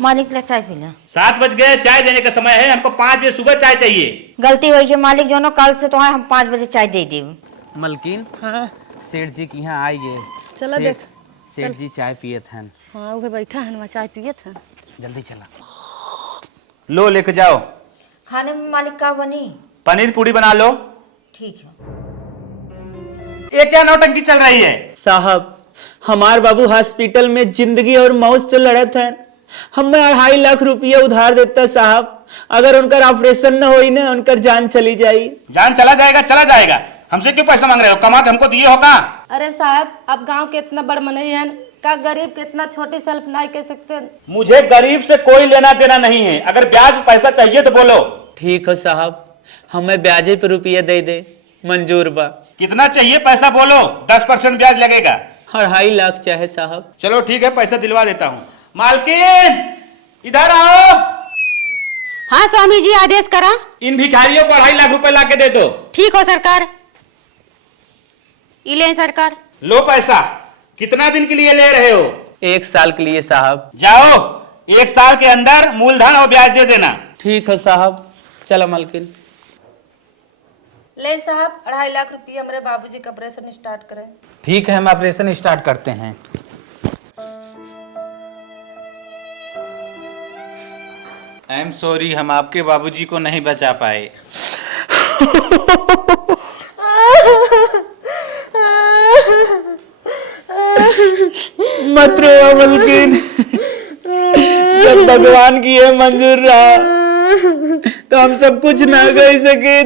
मालिक ले चाय पी ले। 7 बज गए, चाय देने का समय है। हमको 5 बजे सुबह चाय चाहिए। गलती हुई है मालिक, जो कल से तो हम 5 बजे चाय दे देव। मलकिन हाँ सेठ जी के यहाँ आई गए। चला देख। सेठ जी चाय पिए थे। हाँ वो बैठा है ना, चाय पिए थे। जल्दी चला। लो लेके जाओ। खाने में मालिक का बनी? पनीर पूरी बना लो। ठीक है। ये क्या नौटंकी चल रही है? साहब हमार बाबू हॉस्पिटल में जिंदगी और मौत से लड़त है। हमें 2.5 लाख रुपया उधार देता साहब। अगर उनका ऑपरेशन न होई ना, उनका जान चली जाई। जान चला जाएगा, चला जाएगा। हमसे क्यों पैसा मांग रहे हो? कमा के हमको दिए हो का? अरे साहब अब गांव के इतना बड़ मनई है का, गरीब के इतना छोटी सेल्फ नहीं कह सकते। मुझे गरीब से कोई लेना देना नहीं है। अगर ब्याज पैसा चाहिए तो बोलो। ठीक हो साहब, हमें ब्याजे पे रुपया दे दे, मंजूर बा। कितना चाहिए पैसा बोलो, 10% ब्याज लगेगा। 2.5 लाख चाहे साहब। चलो ठीक है, पैसा दिलवा देता हूँ। मालकिन इधर आओ। हाँ स्वामी जी आदेश करा। इन भिखारियों को 2.5 लाख रुपए ला के दे दो। ठीक हो सरकार। इले सरकार। लो पैसा। कितना दिन के लिए ले रहे हो? 1 साल के लिए साहब। जाओ, 1 साल के अंदर मूलधन और ब्याज दे देना। ठीक है साहब। चलो मलकिन। ले साहब 2.5 लाख रुपया हमारे बाबूजी का ऑपरेशन स्टार्ट करें। ठीक है, हम ऑपरेशन स्टार्ट करते हैं। आई एम सॉरी, हम आपके बाबूजी को नहीं बचा पाए। मत रो मलकिन, जब भगवान की है मंजूर रहा तो हम सब कुछ ना कह सके।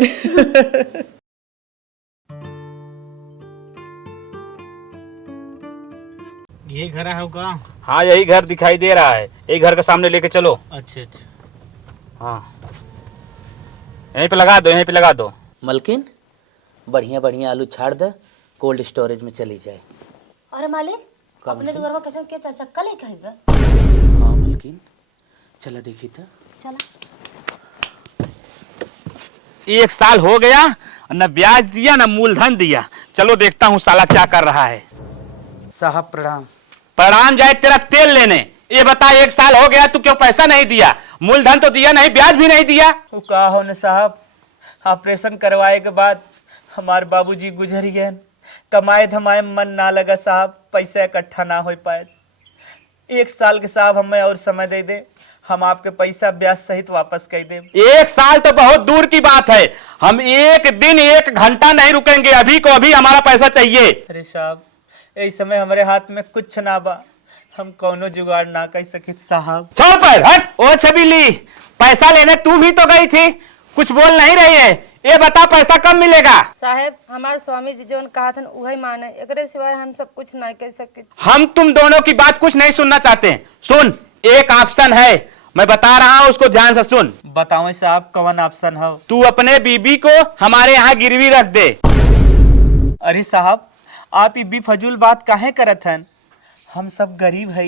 ये घर है होगा? हाँ यही घर दिखाई दे रहा है। यही घर के सामने लेके चलो। अच्छा अच्छा। हाँ यहीं पे लगा दो, यहीं पे लगा दो। मलकिन बढ़िया बढ़िया आलू छाड़ दे, कोल्ड स्टोरेज में चली जाए। अरे मालिक का अपने तो गरबा कैसे क्या चल चक्का लेके आई बा? हाँ मलकिन चला देखी तो। चला। 1 साल हो गया, न ब्याज दिया न मूलधन दिया। चलो देखता हूँ साला क्या कर रहा है। साहब प्रणाम। प्रणाम जाए तेरा तेल लेने। ये बता, 1 साल हो गया, तू क्यों पैसा नहीं दिया? मूलधन तो दिया नहीं, ब्याज भी नहीं दिया। वो का हो न साहब, ऑपरेशन करवाए के बाद हमारे बाबूजी गुजर गए। कमाए धमाए मन ना लगा साहब, पैसा इकट्ठा ना हो पाए। 1 साल के साहब हमें और समय दे दे, हम आपके पैसा ब्याज सहित वापस कर दे। 1 साल तो बहुत दूर की बात है। हम 1 दिन 1 घंटा नहीं रुकेंगे। अभी को अभी हमारा पैसा चाहिए। अरे साहब इस समय हमारे हाथ में कुछ ना बा, हम कौनो जुगाड़ ना कर सके साहब। छोड़ पर हट। ओ छबीली, पैसा लेने तू भी तो गई थी, कुछ बोल नहीं रही है। ये बता पैसा कब मिलेगा? साहेब हमारे स्वामी जी जो कहा था वही माने, एकरे सिवाय हम सब कुछ नहीं कर सकते। हम तुम दोनों की बात कुछ नहीं सुनना चाहते। सुन, एक ऑप्शन है, मैं बता रहा हूँ, उसको ध्यान से सुन। बताओ साहब कौन ऑप्शन हो? तू अपने बीबी को हमारे यहाँ गिरवी रख दे। अरे साहब आप ये बेफजूल बात काहे करत हैं? हम सब गरीब है,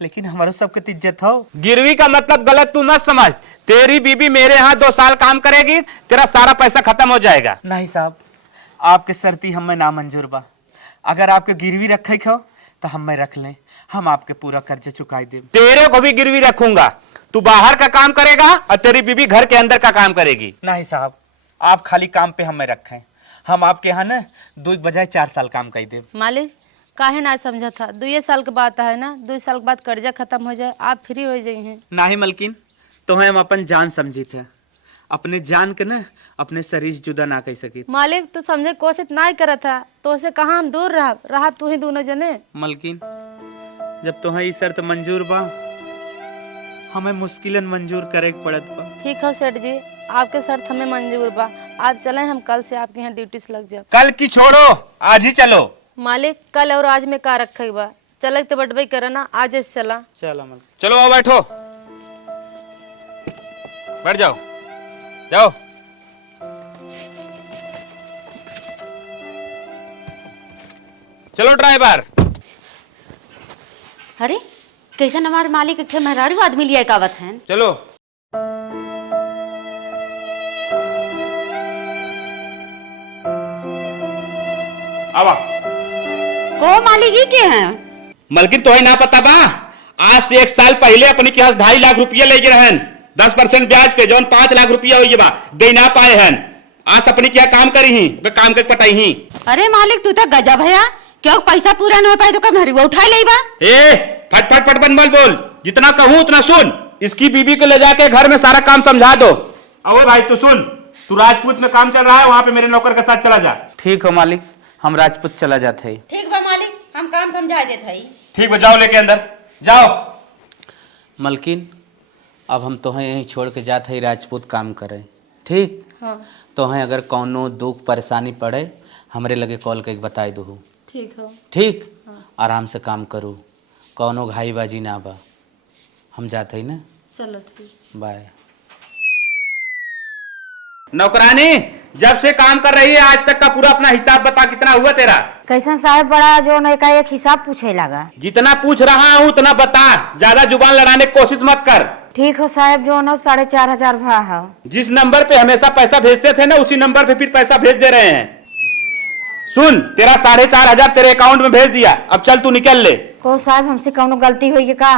लेकिन हमारे सबके तो इज्जत हो। गिरवी का मतलब गलत तू मत समझ। तेरी बीबी मेरे यहाँ 2 साल काम करेगी, तेरा सारा पैसा खत्म हो जाएगा। नहीं साहब, आपके शर्ती हमें ना मंजूर बा। अगर आपके गिरवी रखे हो तो हमें रख लें, हम आपके पूरा कर्ज चुकाई दे। तेरे को भी गिरवी रखूंगा। तू बाहर का काम करेगा और तेरी बीबी घर के अंदर का काम करेगी। नहीं साहब, आप खाली काम पे हमें रखें, हम आपके यहाँ ना 2 बजाय 4 साल काम कर दे। मालिक काहे ना समझा था, 2 साल के बात है ना, 2 साल के बाद कर्जा खत्म हो जाए, आप फ्री हो जाइए। नहीं मलकिन, तुम्हें हम अपन जान समझी थे, अपने जान के ना अपने शरीर से जुदा ना कर सकी। मालिक तू समझे कोशिश नहीं करा था, तो से कहाँ हम दूर रहा तू ही दोनों जने। मलकिन जब तुम्हें ये शर्त मंजूर बा, हमें मुश्किलन मंजूर करे पड़त बा। ठीक है सेठ जी, आपके शर्त हमें मंजूर बा। आप चलें, हम कल से आपके यहाँ ड्यूटी से लग जाए। कल की छोड़ो, आज ही चलो। मालिक कल और आज में का रखे बा, चले तो बटबई करे ना, आज से चला। चलो मलकिन। चलो आओ बैठो, बैठ जाओ, जाओ। चलो ड्राइवर। अरे कैसन हमारे मालिक एक मेहरारू आदमी लिया कावत है। चलो। आवा। को मालिक ही के हैं? मलकिन तो है ना पता बा, आज से 1 साल पहले अपने के 2.5 लाख रुपया ले गए हैं 10% ब्याज पे, जौन 5 लाख रुपया हो बा दे ना पाए हैं। आज अपने क्या काम करी ही वे काम कर पटाई ही। अरे मालिक तू तो गजब है यार, क्यों पैसा पूरा न हो पाए तो कब हरी उठा ले बा। ए फट फट फट बन बोल, जितना कहूं उतना सुन। इसकी बीबी को ले जाके घर में सारा काम समझा दो। अरे भाई तू सुन, तू राजपूत में काम चल रहा है, वहां पे मेरे नौकर के साथ चला जा। ठीक हो मालिक, हम राजपूत चला जाते हैं। ठीक बा मालिक, हम काम समझा देते हैं। ठीक है, जाओ लेके अंदर जाओ। मलकिन अब हम तो यहीं छोड़ के जाते हैं, राजपूत काम करें। ठीक हाँ तो हैं अगर कौनो दुख परेशानी पड़े हमरे लगे कॉल करके बताई दो। ठीक हो। ठीक आराम से काम करो, कौनो घाईबाजी ना बा। हम जाते ही ना, चलो ठीक। बाय। नौकरानी जब से काम कर रही है आज तक का पूरा अपना हिसाब बता, कितना हुआ तेरा? कैसन साहब बड़ा जो न एक हिसाब पूछे लगा। जितना पूछ रहा हूँ उतना बता, ज्यादा जुबान लड़ाने की कोशिश मत कर। ठीक हो साहब, जो न 4,500 भा है। जिस नंबर पे हमेशा पैसा भेजते थे ना उसी नंबर पे फिर पैसा भेज दे रहे हैं। सुन, तेरा 4,500 तेरे अकाउंट में भेज दिया, अब चल तू निकल ले। को साहब हमसे कौनो गलती हुई है का?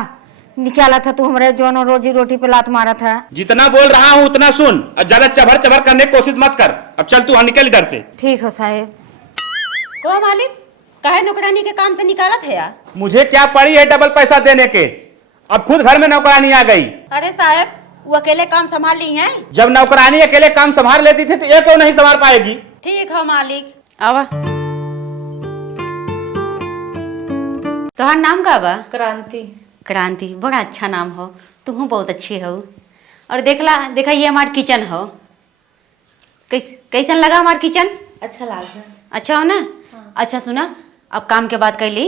निकाला था तू हमरे जो न रोजी रोटी पे लात मारा था। जितना बोल रहा हूँ उतना सुन और ज्यादा चबर चबर करने की कोशिश मत कर। अब चल तू निकल इधर से। ठीक हो साहब। को मालिक काहे नौकरानी के काम से निकाला थे यार? मुझे क्या पड़ी है डबल पैसा देने के, अब खुद घर में नौकरानी आ गई। अरे साहब वो अकेले काम संभाल ली हैं। जब नौकरानी अकेले काम संभाल लेती थी तो एक को नहीं संभाल पाएगी। ठीक है मालिक। आवा तोहार नाम का बा? क्रांति। क्रांति, बड़ा अच्छा नाम हो। तुम बहुत अच्छी हो। और देखा ये हमार किचन हो। कैसन लगा हमार किचन? अच्छा लगा। अच्छा हो ना? हाँ। अच्छा सुना, अब काम के बात कर ली।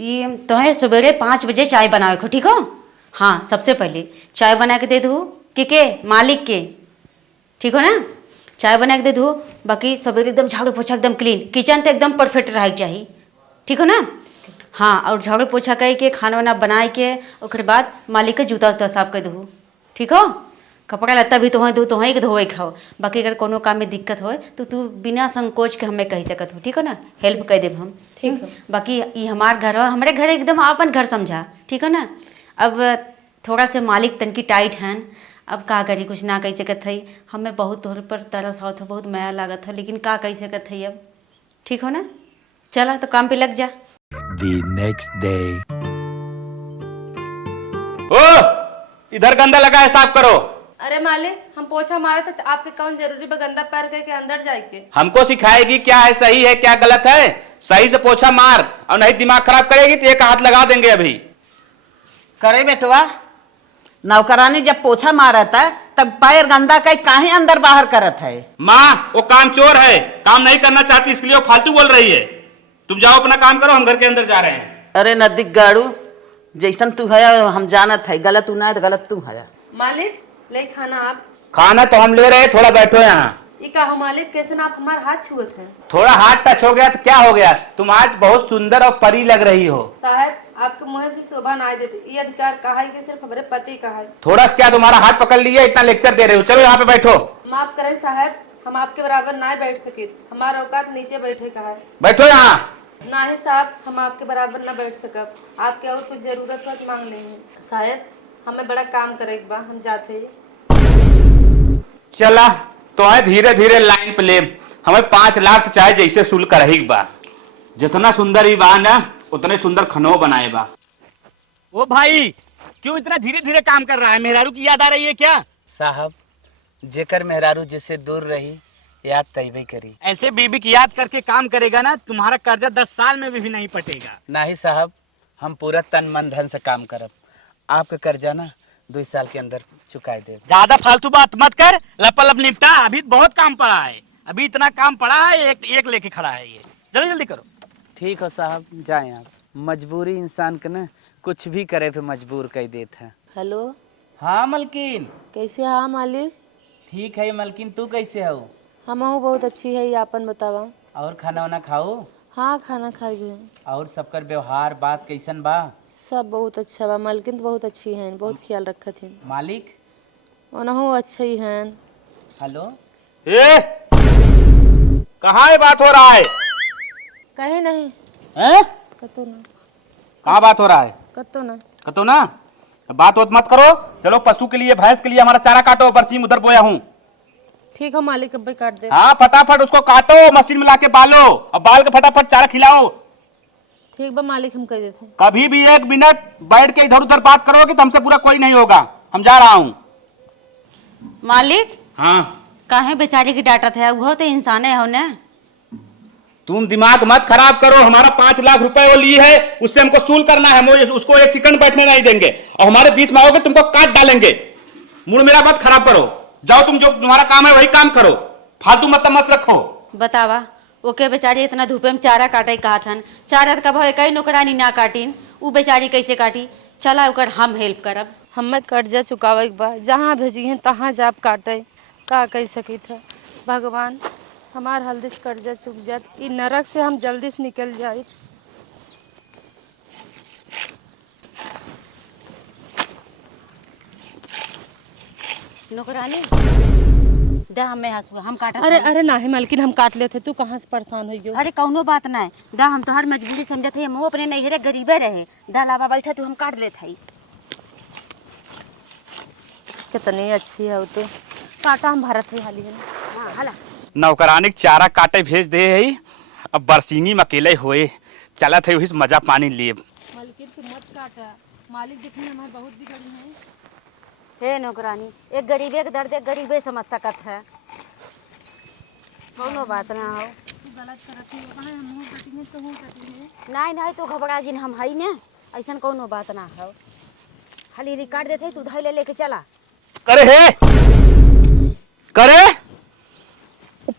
ये तुम्हें सवेरे 5 बजे चाय बनावे को, ठीक हो? हाँ, सबसे पहले चाय बना के दे दो के मालिक के, ठीक हो ना? चाय बना के दे दो। बाकी सवेरे एकदम झाड़ू पोछा एकदम क्लीन, किचन तो एकदम परफेक्ट रहे चाहिए, ठीक हो ना? हाँ, और झाड़ू पोछा करके खाना वाना बनाए के उसके बाद मालिक के जूता उता साफ कर दो, ठीक हो? कपड़ा लत्ता भी तुम्हें तुम्हें के धोए खाओ। बाकी अगर कोनो काम में दिक्कत हो तो तू बिना संकोच के हमें कह सकत हो, ठीक हो ना? हेल्प कर देब हम, ठीक है। बाकी ये हमार घर हो, हमारे घर एकदम अपन घर समझा, ठीक है ना? अब थोड़ा से मालिक तनकी टाइट हैं, अब का करी, कुछ ना कह सकत है। हमें बहुत तोहर पर तरस आवत हो, बहुत माया लागत है, लेकिन का कह सकत है अब, ठीक हो ना? चला तो काम पे लग जा। The next day. ओ इधर गंदा लगा है, साफ करो। अरे मालिक हम पोछा मारा था तो आपके कौन जरूरी बा गंदा पैर करके अंदर जाए के? हमको सिखाएगी क्या है सही है क्या गलत है? सही से पोछा मार, और नहीं दिमाग खराब करेगी तो एक हाथ लगा देंगे अभी। करे बेटवा, नौकरानी जब पोछा मारत है तब पैर गंदा कहीं काहे अंदर बाहर करत है? माँ वो काम चोर है, काम नहीं करना चाहती इसके लिए वो फालतू बोल रही है। तुम जाओ अपना काम करो, हम घर के अंदर जा रहे हैं। अरे नदिक गाड़ू, जैसन तू है हम जानत है, गलत तू ना है तो गलत तू है। मालिक ले खाना आप। खाना तो हम ले रहे हैं, थोड़ा बैठो यहाँ। ये का हो मालिक, कैसे ना आप हमारे हाथ छुअत हैं? थोड़ा हाथ टच हो गया तो क्या हो गया? तुम आज बहुत सुंदर और परी लग रही हो। साहब आपके मुंह से शोभा ना देते, ये अधिकार कहा है कि सिर्फ हमारे पति का है। थोड़ा सा क्या तुम्हारा हाथ पकड़ लिया, इतना लेक्चर दे रहे हो? चलो यहाँ पे बैठो। माफ करें साहब, हम आपके बराबर ना बैठ सके, हमारा औकात नीचे बैठे का है। बैठो यहाँ। ना ही साहब हम आपके बराबर ना बैठ सकब, आपके और कुछ जरूरत हो तो मांग लेंगे। साहब हमें बड़ा काम करे एक बार, हम जाते हैं। चला तो है धीरे धीरे लाइन पे ले, हमें 5 लाख चाहे जैसे शुल्क रही बा। जितना सुंदर ही बा ना उतने सुंदर खनो बनाए बा। ओ भाई क्यों इतना धीरे धीरे काम कर रहा है? मेहरारू की याद आ रही है क्या? साहब जेकर मेहरारू जिससे दूर रही याद तैबे करी। ऐसे बीबी की याद करके काम करेगा ना, तुम्हारा कर्जा 10 साल में भी नहीं पटेगा। नहीं साहब, हम पूरा तन मन धन से काम करब। आपका कर्जा ना 2 साल के अंदर चुकाए दे। ज्यादा फालतू बात मत कर, लपलप निपटा। अभी बहुत काम पड़ा है, अभी इतना काम पड़ा है, एक लेके खड़ा है ये। जल्दी जल्दी करो। ठीक हो साहब, जाए आप। मजबूरी इंसान के ना कुछ भी करे पे मजबूर कर देता है। हेलो, हाँ मलकिन। कैसे हाँ मालिक? ठीक है मलकिन, तू कैसे हो? हम बहुत अच्छी है, आपन बतावा। और खाना वाना खाओ? हाँ खाना खा गए। और सबकर व्यवहार बात कैसन बा? सब बहुत अच्छा बा, मालकिन तो बहुत अच्छी हैं, बहुत ख्याल रखत हैं। मालिक? ओनहु अच्छे ही हैं। हेलो, ए कहाँ बात हो रहा है? कहीं नहीं। हैं? कतो ना। कहाँ बात हो रहा है? कतो ना। कहतो ना, बात मत करो। चलो पशु के लिए, भैंस के लिए हमारा चारा काटो, बरसीम उधर बोया हूँ। ठीक है मालिक, अब भी काट दे। हाँ फटाफट उसको काटो, मशीन में लाके बालो, अब बाल के फटाफट चारा खिलाओ। ठीक बा मालिक, हम कह देते हैं। कभी भी 1 मिनट बैठ के इधर उधर बात करोगे तो हमसे पूरा कोई नहीं होगा। हम जा रहा हूँ। मालिक हाँ काहे बेचारी की डांटा था, वो तो इंसान है ना। तुम दिमाग मत खराब करो। हमारा 5 लाख रुपए वो ली है, उससे हमको सूल करना है। मुझे उसको 1 सेकंड बैठने नहीं देंगे और हमारे बीच में आओगे तुमको काट डालेंगे। मूड मेरा मत खराब करो। जाओ, तुम जो तुम्हारा काम है वही काम करो, फालतू मत रखो। बतावा ओके बेचारी इतना धूपे में चारा काटे कहा था, चारा का भाव कई नौकरानी ना काटीन, उ बेचारी कैसे काटी। चला ओकर हम हेल्प करब। हमें कर्जा चुकावे के बा, जहाँ भेजी हैं तहाँ जाप काटे, का कह सकी था। भगवान हमार हल्दी से कर्जा चुक जात, इ नरक से हम जल्दी से निकल जाए। नौकरानी दा हमें हंसुआ हम काटा। अरे अरे नहीं मालकिन, हम काट लेते। तू कहाँ से परेशान हो गयो? अरे कौनो बात नहीं दा, हम तो हर मजबूरी समझत है। हम अपने नैहरे गरीबे रहे, दा लावा बैठा तू हम काट लेते है। कितनी अच्छी है तो, काटा हम भारत में हाली है। हाँ हला नौकरानी के चारा काटे भेज दे है। अब बरसीनी में अकेले होए चला थे, वही से मजा पानी लिए। मालकिन तू मत काटा, मालिक देखने हमारे बहुत बिगड़ी है। हे नौकरानी, एक गरीबे के दर्द एक गरीबे समझ सकत है, कौनो बात ना हो। तू गलत करत है, कहाँ हम हो कटी है तो हो कटी है। नहीं नहीं तो घबरा जिन हम हई ने, ऐसा कौनो बात ना हो। खाली रिकार्ड देते तू धैले लेके चला। करे है करे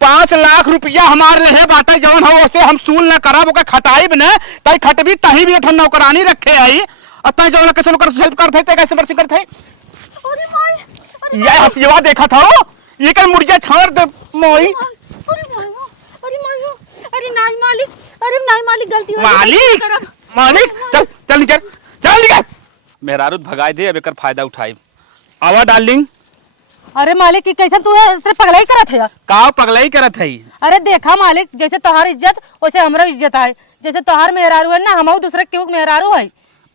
5 लाख रुपया हमारे लिए बाटा जौन हो उसे हम सूल न करब, ओके खटाइब न तई खटबी तही भी हम नौकरानी रखे आई अतई जौन कैसे कर हेल्प करथे ते कैसे बरसी करथे। अरे माय, ये हसिवा देखा था ये कर मुर्जा छाड़ दे मोई। अरे माय, अरे माय, अरे नहीं मालिक, अरे नहीं मालिक, गलती हो गई। मालिक मालिक चल चल निकल, चल निकल। मेहरारू भगाए दे, अब एकर फायदा उठाई। आवा डार्लिंग। अरे मालिक की कैसे तू तेरे पगलाई करत है? का पगलाई करत है? अरे देखा मालिक, जैसे तोहार इज्जत वैसे हमरा इज्जत है। जैसे तोहार मेहरारू है ना, हम दूसरे केहू के मेहरारू है।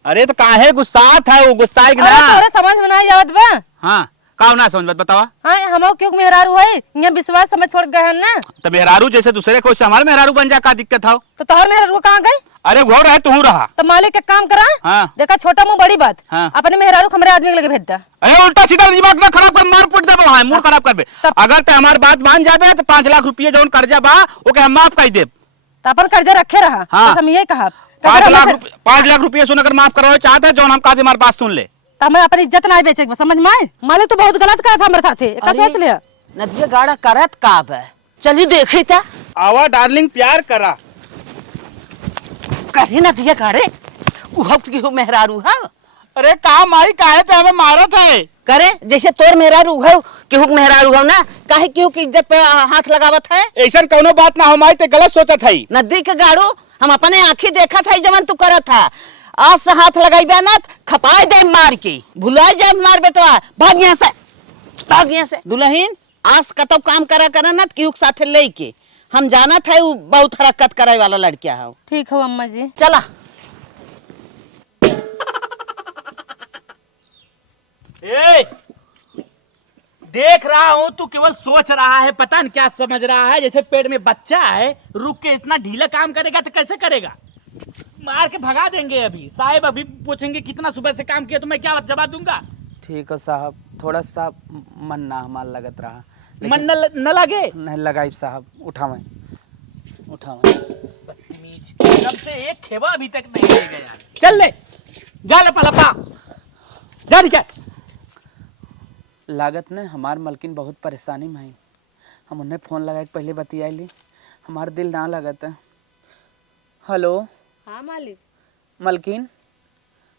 अरे तो काहे गुस्सात है? वो गुस्साई ना। तोरे समझ में नहीं आवत बा। हाँ का ना समझ बतावा। हां हम केहू के मेहरारू है, यहाँ विश्वास समझ छोड़ गए हैं ना। तो मेहरारू जैसे दूसरे को हमारे मेहरारू बन जा, का दिक्कत है? तो तोहार मेहरारू कहाँ गई? अरे घोर है तू रहा। तो मालिक एक काम करा, हाँ। देखा छोटा मुंह बड़ी बात, हाँ। अपने मेहरारू हमरे आदमी के लगे भेज दा। अरे उल्टा सीधा दिमाग ना खराब कर, मार पट दे वहां, मूड खराब करबे। अगर ते हमार बात मान जाबे तो 5 लाख रुपया जौन कर्जा बा ओके हम माफ कर देब। तो अपन कर्जा रखे रहा। हाँ। बस हम ये कहा 5 लाख रुपया सुन अगर माफ करवाओ चाहते जौन हम काजे हमार बात सुन ले, तो हमें अपनी इज्जत ना बेचे, समझ में आए? मालिक तो बहुत गलत करा था हमारे साथे, का सोच लिया। नदिया गाड़ा करत काब है, चली देखी था। आवा डार्लिंग प्यार करा करे नदिया गाड़े उहक की हो मेहरारू है। अरे का माई काहे ते हमें मारत है? करे जैसे तोर मेहरारू है केहू के मेहरारू है ना, काहे केहू की इज्जत पे हाथ लगावत है? ऐसा कोनो बात ना हो माई, ते गलत सोचत है। नदी के गाड़ू हम अपने आँखी देखा था जवन तू करत था। आज से हाथ लगाई ना खपाए दे मार के, भुलाए जाए मार बेटवा। भाग यहाँ से, भाग यहाँ से। दुल्हन आज कतौ काम करा करा ना केहू के साथे ले के, हम जाना था वो बहुत हरकत करे वाला लड़किया है। ठीक हो अम्मा जी, चला। ए, देख रहा हूँ तू केवल सोच रहा है, पता नहीं क्या समझ रहा है। जैसे पेट में बच्चा है, रुक के इतना ढीला काम करेगा तो कैसे करेगा? मार के भगा देंगे। अभी साहब अभी पूछेंगे कितना सुबह से काम किया, तो मैं क्या जवाब दूंगा? ठीक है साहब, थोड़ा सा मन ना हमार लगत रहा, मन न लगे? नहीं लगाई साहब, उठावे उठावे। जब से एक खेवा अभी तक नहीं ले गया। चल ले, जा लपा जा निकल। लागत ने हमार मलकिन बहुत परेशानी में है। हम उन्हें फोन लगाए पहले बतियाली, हमार दिल ना लगत है। हेलो हाँ मालिक। मलकिन,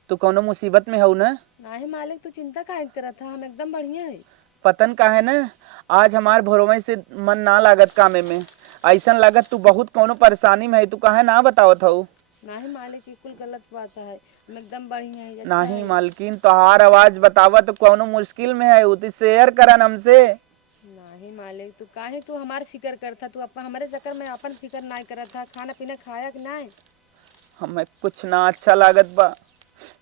तू कौनो मुसीबत में हो ना? नहीं मालिक, तू चिंता काहे करत था, हम एकदम बढ़िया है। पतन का है ना, आज हमार भोरवे से मन ना लागत कामे में। ऐसा लागत तू बहुत कौनो परेशानी में है, तू काहे ना बतावत हो? नहीं मालिक, बिल्कुल गलत बात है, हम एकदम बढ़िया है। अच्छा नहीं है। मालकिन, तोहार आवाज बतावा तो कौनो मुश्किल में है, उती शेयर करन हमसे। नहीं मालिक, तू काहे तू हमार फिकर करता, तू अपन हमारे चक्कर में अपन फिकर नहीं करत था। खाना पीना खाया कि नहीं? हमें कुछ ना अच्छा लागत बा।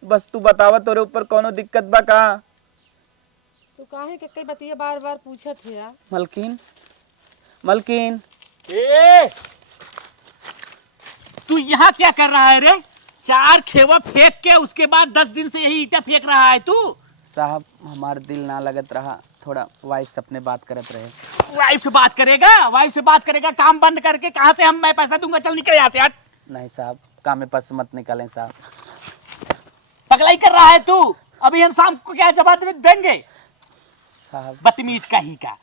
बस तू बतावा तोरे ऊपर कोनो दिक्कत बा का? तो काहे के कई बतिया बार बार पूछत है यार। मलकिन, मलकिन, ए तू यहाँ क्या कर रहा है रे? 4 खेवा फेंक के उसके बाद 10 दिन से यही ईटा फेंक रहा है तू। साहब हमार दिल ना लगत रहा, थोड़ा वाइफ से अपने बात करत रहे। वाइफ से बात करेगा? वाइफ से बात करेगा? काम बंद करके कहाँ से मैं पैसा दूंगा? चल निकल यहाँ से हट। नहीं साहब, काम में पास मत निकालें साहब। पगलाई कर रहा है तू। अभी हम शाम को क्या जवाब देंगे? साहब बदतमीज का ही का।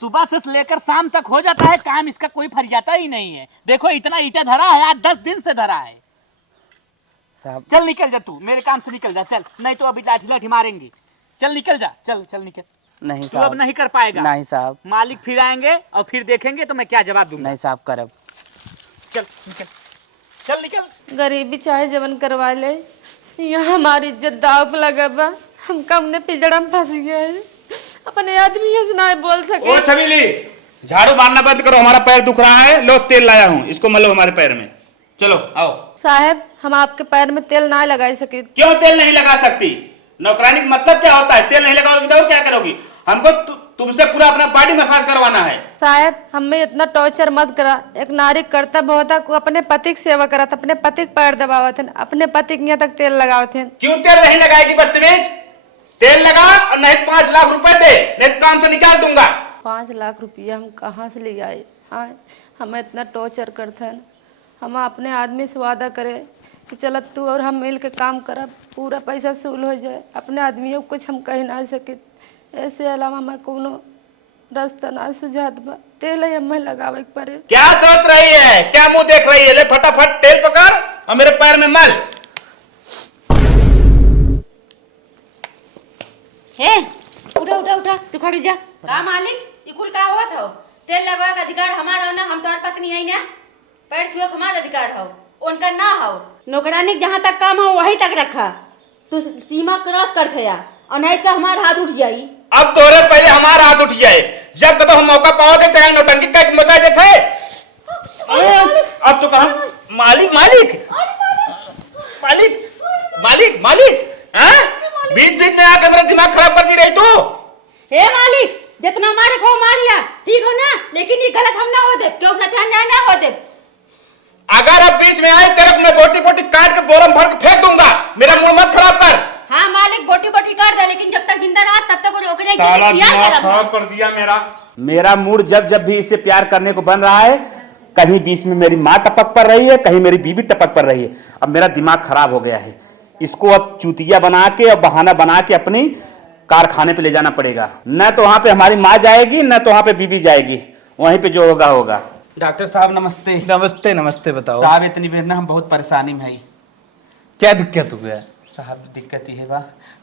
सुबह से लेकर शाम तक हो जाता है काम, इसका कोई फरियाता ही नहीं है। देखो इतना ईटा धरा है, आज 10 दिन से धरा है। साहब चल निकल जा तू, मेरे काम से निकल जा चल, नहीं तो अभी लाठी लाठी मारेंगे। चल निकल जा, चल चल निकल। नहीं तू साहब, अब नहीं कर पाएगा। नहीं साहब, मालिक फिर आएंगे और फिर देखेंगे तो मैं क्या जवाब दूंगा। नहीं साहब करब। चल निकल, चल निकल। गरीबी चाहे जवन करवा ले, यहाँ हमारी इज्जत दाव पे लगा बा। हम कमने पिजड़ा में फंस गया है, अपने आदमी ही सुनाए बोल सके। ओ छबीली, झाड़ू मारना बंद करो, हमारा पैर दुख रहा है। लो तेल लाया हूँ, इसको मलो हमारे पैर में। चलो आओ। साहब हम आपके पैर में तेल ना लगा सके। क्यों तेल नहीं लगा सकती? नौकरानी का मतलब क्या होता है? तेल नहीं लगाओगी तो क्या करोगी? हमको तुमसे पूरा अपना बॉडी मसाज करवाना है। साहब हमें इतना टॉर्चर मत करा। एक नारी कर्तव्य होता को अपने पति की सेवा करा, अपने पति के पैर दबावत हैं, अपने पति के यहाँ तक तेल लगावत हैं। क्यों तेल नहीं लगाएगी बदतमीज? तेल लगा और नहीं 5 लाख रुपए दे, नहीं तो काम से निकाल दूंगा। 5 लाख रुपया हम कहाँ से ले आए? हाँ हमें इतना टॉर्चर करते हैं। हम अपने आदमी से वादा करे कि चल तू और हम मिल के काम करब, पूरा पैसा वसूल हो जाए। अपने आदमियों को कुछ हम कह ना सके, ऐसे अलावा मैं कोनो रास्ता ना सुझात बा। तेल हमें लगावे के पड़े। क्या सोच रही है? क्या मुंह देख रही है? ले फटाफट तेल पकड़ और मेरे पैर में मल। हे उठा उठा उठा, तू खड़ी जा। का मालिक इकुल का हुआ था? तेल लगवाए का अधिकार हमारा हो ना, हम तुम्हारी पत्नी है ना। पैर छुए हमारा अधिकार हो, उनका ना हो। नौकरानी जहाँ तक काम हो वहीं तक रखा, तू सीमा क्रॉस कर गया और नहीं तो हमारा हाथ उठ जाई। अब तोरे पहले हमारा हाथ उठ जाए, जब कदम हम मौका पाओगे चाहे नौटंकी का मचा देते। अब तो कहा मालिक मालिक मालिक मालिक मालिक, बीच बीच में आकर मेरा दिमाग खराब करती रही तू। हे मालिक, जितना मारे को मार लिया, ठीक हो ना, लेकिन ये गलत हम ना हो दे, क्यों अन्याय ना हो दे। अगर अब बीच में आए तेरे मैं बोटी बोटी काट के बोरम भर के फेंक दूंगा। मेरा मूड मत खराब कर। हाँ मालिक बोटी बोटी कर दे, लेकिन जब तक जिंदा रहा तब तक वो रोक साला दिमाग खराब कर दिया मेरा। मेरा मूड जब जब भी इससे प्यार करने को बन रहा है, कहीं बीच में मेरी माँ टपक पड़ रही है, कहीं मेरी बीवी टपक पड़ रही है। अब मेरा दिमाग खराब हो गया है। इसको अब चूतिया बना के और बहाना बना के अपनी कारखाने पे ले जाना पड़ेगा। न तो वहां पे हमारी माँ जाएगी, न तो वहां पे बीबी जाएगी। वहीं पे जो होगा होगा। डॉक्टर साहब नमस्ते। नमस्ते नमस्ते, बताओ साहब इतनी देर ना हम बहुत परेशानी में है। क्या दिक्कत हो गया? साहब दिक्कत ये है बा,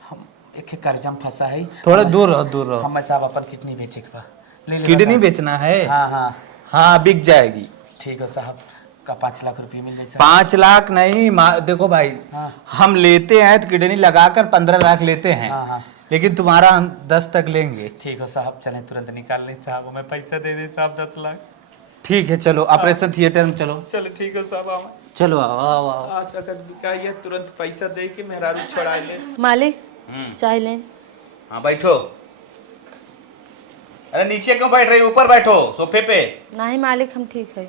हम एक कर्जा में फंसा है। थोड़ा दूर रहो, दूर रहो। हमें साहब अपन किडनी बेचे के बा। ले ले किडनी बा। बेचना है? हाँ हाँ हाँ बिक जाएगी। ठीक है साहब, का 5 लाख रुपये मिल जाए साहब। 5 लाख नहीं, देखो भाई, हाँ। हम लेते हैं तो किडनी लगाकर 15 लाख लेते हैं। हाँ, हाँ। लेकिन तुम्हारा हम 10 तक लेंगे। ठीक है साहब, चलें तुरंत निकाल लें साहब, हमें पैसा दे दें साहब 10 लाख। ठीक है चलो, ऑपरेशन थिएटर में चलो। चलो ठीक है साहब, आओ चलो आओ आओ आओ। आशा कर बिकाइए, तुरंत पैसा दे के मेहरारू छोड़ा ले। मालिक चाय लें। हाँ बैठो। अरे नीचे क्यों बैठ रही? ऊपर बैठो सोफे पे। नहीं मालिक हम ठीक है।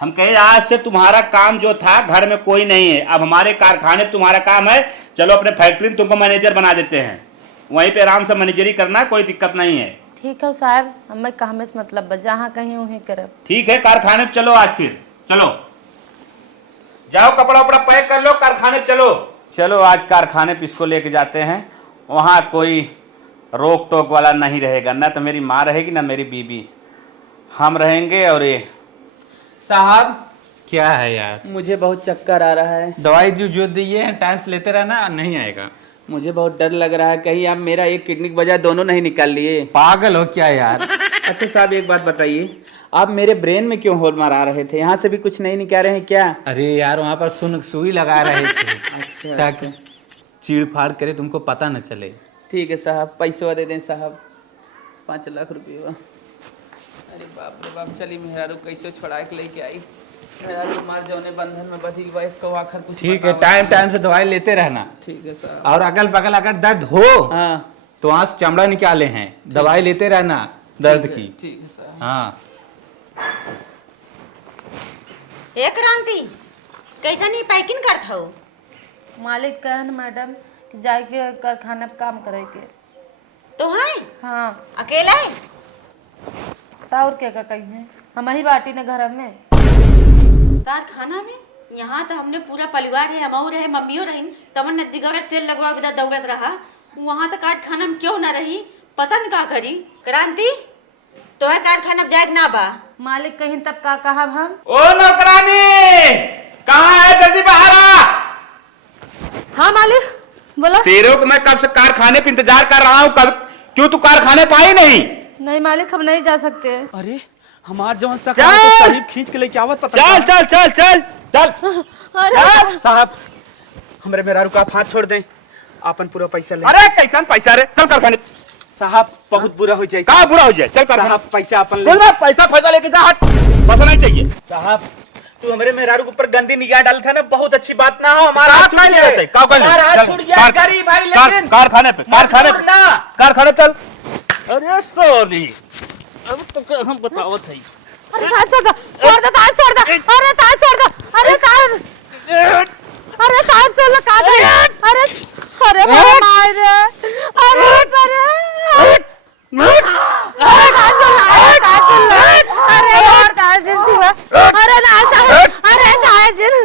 हम कहे आज से तुम्हारा काम जो था घर में कोई नहीं है, अब हमारे कारखाने में तुम्हारा काम है। चलो अपने फैक्ट्री में तुमको मैनेजर बना देते हैं, वहीं पे आराम से मैनेजरी करना, कोई दिक्कत नहीं है। ठीक है साहब, हमें काम से मतलब बस, जहाँ कहीं वहीं करब। ठीक है, कारखाने में चलो आज फिर। चलो जाओ, कपड़ा उपड़ा पैक कर लो, कारखाने पे चलो। चलो आज कारखाने पे इसको लेके जाते हैं। वहाँ कोई रोक टोक वाला नहीं रहेगा, ना तो मेरी माँ रहेगी ना मेरी बीबी, हम रहेंगे। और ये साहब क्या है यार? मुझे बहुत चक्कर आ रहा है। दवाई जो दिए हैं टाइम से लेते रहना, नहीं आएगा। मुझे बहुत डर लग रहा है, कहीं आप मेरा एक किडनी के बजाय दोनों नहीं निकाल लिए। पागल हो क्या यार? अच्छा साहब एक बात बताइए, आप मेरे ब्रेन में क्यों होल मारा रहे थे? यहाँ से भी कुछ नहीं निकाल रहे हैं क्या? अरे यार वहाँ पर सुई लगा रहे थे अच्छा, ताकि चीड़ फाड़ करे तुमको पता न चले। ठीक है साहब, पैसा दे दें साहब, 5 लाख रुपये। अरे बाप रे बाप, चली मेहरारू कैसे छोड़ा के लेके आई। हमारे जौने बंधन में बधी वाइफ को आखिर कुछ ठीक है, बताओ। टाइम टाइम से दवाई लेते रहना। ठीक है साहब। और अगल बगल अगर दर्द हो हाँ तो वहां से चमड़ा निकाले हैं, दवाई लेते रहना दर्द की। ठीक है साहब। हाँ एक क्रांति कैसा नहीं पैकिंग करत हो? मालिक कहन मैडम कि जाके कारखाना पे काम करे के। तो है हाँ अकेला है? और क्या का कही है, हम ही बाटी ने घर में। कारखाना में यहाँ तो हमने पूरा परिवार है, हम रहे मम्मियों रही, तब नदी गवर तेल लगवा के दौड़त रहा। वहाँ तो कारखाना में क्यों ना रही, पता न का करी। क्रांति तो है कारखाना में जाए ना बा? मालिक कहीं तब का कहा हम। ओ नौकरानी, कहाँ है? जल्दी बाहर आ। हाँ मालिक बोलो। तेरे को मैं कब से कारखाने पे इंतजार कर रहा हूँ, कब क्यों तू कारखाने पे आई नहीं? नहीं मालिक हम नहीं जा सकते। अरे हमार जौन सा चल! तो शरीफ खींच के लेके आवत पता चल चल चल चल चल। चल साहब, हमरे मेरा रुका हाथ छोड़ दे, अपन पूरा पैसा ले। अरे कैसा पैसा रे, चल कारखाने। साहब बहुत बुरा हो जाए। कहाँ बुरा हो जाए, चल कारखाने। साहब पैसा अपन ले। चल ना, पैसा पैसा लेके जा, हट। पैसा नहीं चाहिए। साहब तू हमारे मेहरारू के ऊपर गंदी निगाह डाल था ना, बहुत अच्छी बात ना हो। हमारा हाथ छूट नहीं गया। लेते, काव कर ले। हमारा हाथ चल, छूट गया कार- गरीब भाई, कार- लेकिन कारखाने पे, कारखाने पे, ना। कारखाने पे चल। अरे सॉरी, अब तो हम बताओ थे। अरे तार छोड़ दो, छोड़ दो तार, छोड़ दो, अरे तार छोड़ दो, अरे तार, अरे तार छोड़ लो, काट रही है। अरे अरे मार रे, अरे अरे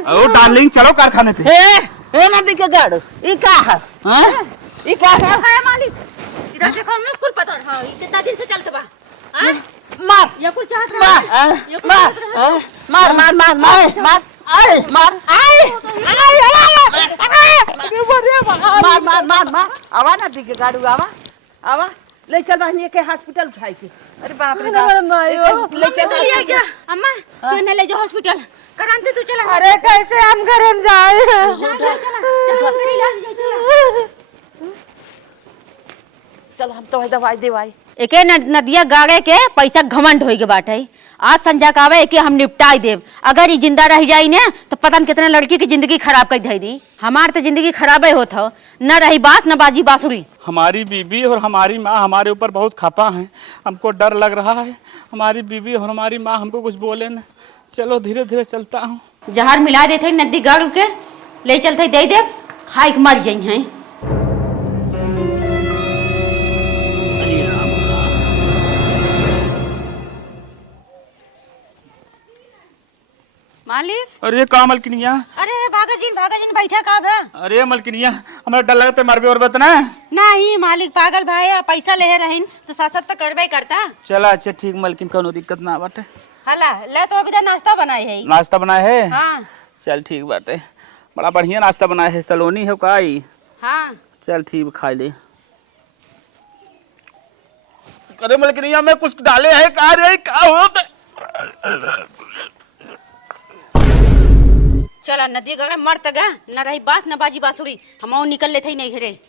ओ डार्लिंग, चलो कारखाने पे। ए नदी के गाड़ो ई का है? हां ई का है? मालिक इधर देखो, हमें कुल पता है। हाँ, ये कितना दिन से चलता बा? हाँ? मार ये कुल चाहत रहा मार है। ये कुल मार चाहत रहा है। मार मार मार मार मार आई मार आई मार मार मार मार आवा ना दी के गाड़ू आवा आवा ले चल बहनी के हॉस्पिटल उठाई के। अरे बाप रे बाप, ले चल तू ले जा अम्मा, तू न ले जा हॉस्पिटल। क्रांति तू चला। अरे कैसे हम घर में जाए? चल हम तो दवाई देवाई एके नदिया गाड़े के पैसा घमंड होई के बाटे। आज संजा कावे एके हम निपटाई देव। अगर ये जिंदा रह जाई ने तो पता न कितने लड़की की जिंदगी खराब कर दे दी। हमार तो जिंदगी खराब होत हो, न रही बास न बाजी बांसुरी। हमारी बीबी और हमारी माँ हमारे ऊपर बहुत खपा है, हमको डर लग रहा है। हमारी बीबी और हमारी माँ हमको कुछ बोले न। चलो धीरे धीरे चलता हूँ। जहर मिला देते नदी गाड़ के ले चलते दे दे, खाई के मर जाई हैं। मालिक अरे का मलकिनिया, अरे भागाजीन बैठा का है? अरे मलकिनिया, हमें डर लगता है मरबे और बतना। नहीं मालिक पागल भाई, पैसा ले रहीन तो साथ तो करबे करता। चला अच्छा ठीक मलकिन, कोनो दिक्कत ना बाटे। हला ले तो अभी तक नाश्ता बनाए है। नाश्ता बनाए है? हाँ चल ठीक बाटे, बड़ा बढ़िया नाश्ता बनाए है। सलोनी है का ई? हाँ चल ठीक खा ले। अरे मलकिनिया में कुछ डाले है का रे, का होत? चला नदी गए मर तक न रही बास न बाजी बासुरी, हम निकल लेते ही नहीं घरे।